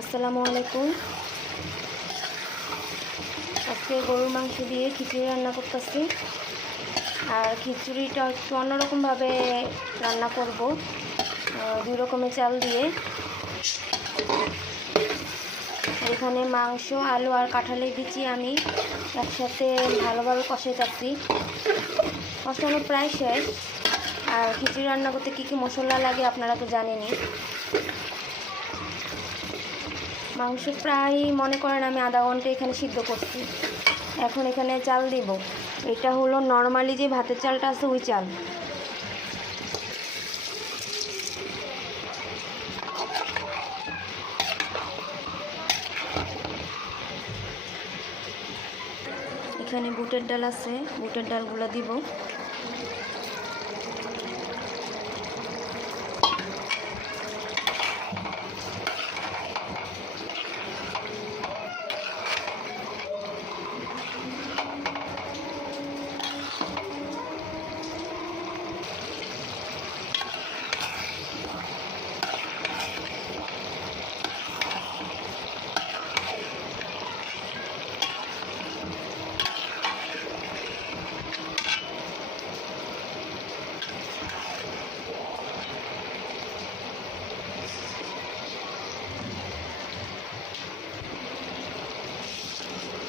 আসসালামু আলাইকুম। আজকে গরুর মাংস দিয়ে খিচুড়ি রান্না করতেছি। আর খিচুড়িটা একটু অন্যরকমভাবে রান্না করব, দুই রকমের চাল দিয়ে। এখানে মাংস, আলু আর কাঁঠালের বিচি আমি একসাথে ভালোভাবে কষাইতেছি। কষানো প্রায় শেষ। আর খিচুড়ি রান্না করতে কী কী মশলা লাগে আপনারা তো জানেনই। মাংস প্রায় মনে করেন আমি আধা ঘন্টা এখানে সিদ্ধ করছি। এখন এখানে চাল দিব। এটা হলো নর্মালি যে ভাতের চালটা আছে ওই চাল। এখানে বুটের ডাল আছে, বুটের ডালগুলো দিব।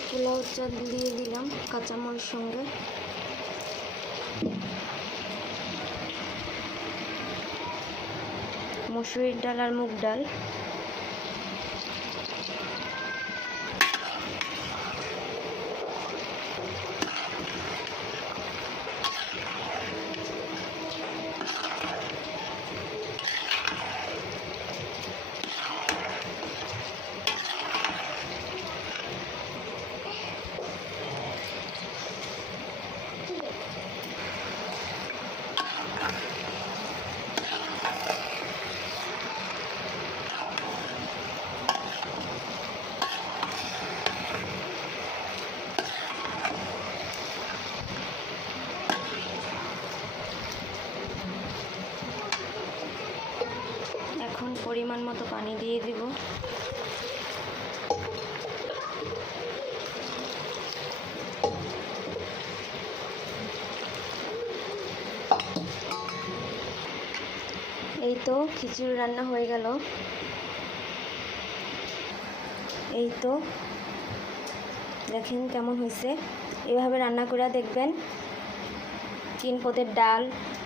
পোলাও চাল দিয়ে দিলাম কাঁচামরিচ সঙ্গে। মসুরির ডাল আর মুগ ডাল। এখন পরিমাণ মতো পানি দিয়ে দিব। এই তো খিচুড়ি রান্না হয়ে গেল। এই তো দেখেন কেমন হয়েছে। এভাবে রান্না করে দেখবেন। 3 পদের ডাল,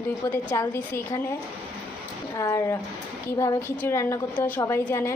2 পদের চাল দিছি এখানে। আর কিভাবে খিচুড়ি রান্না করতে হয় সবাই জানেন।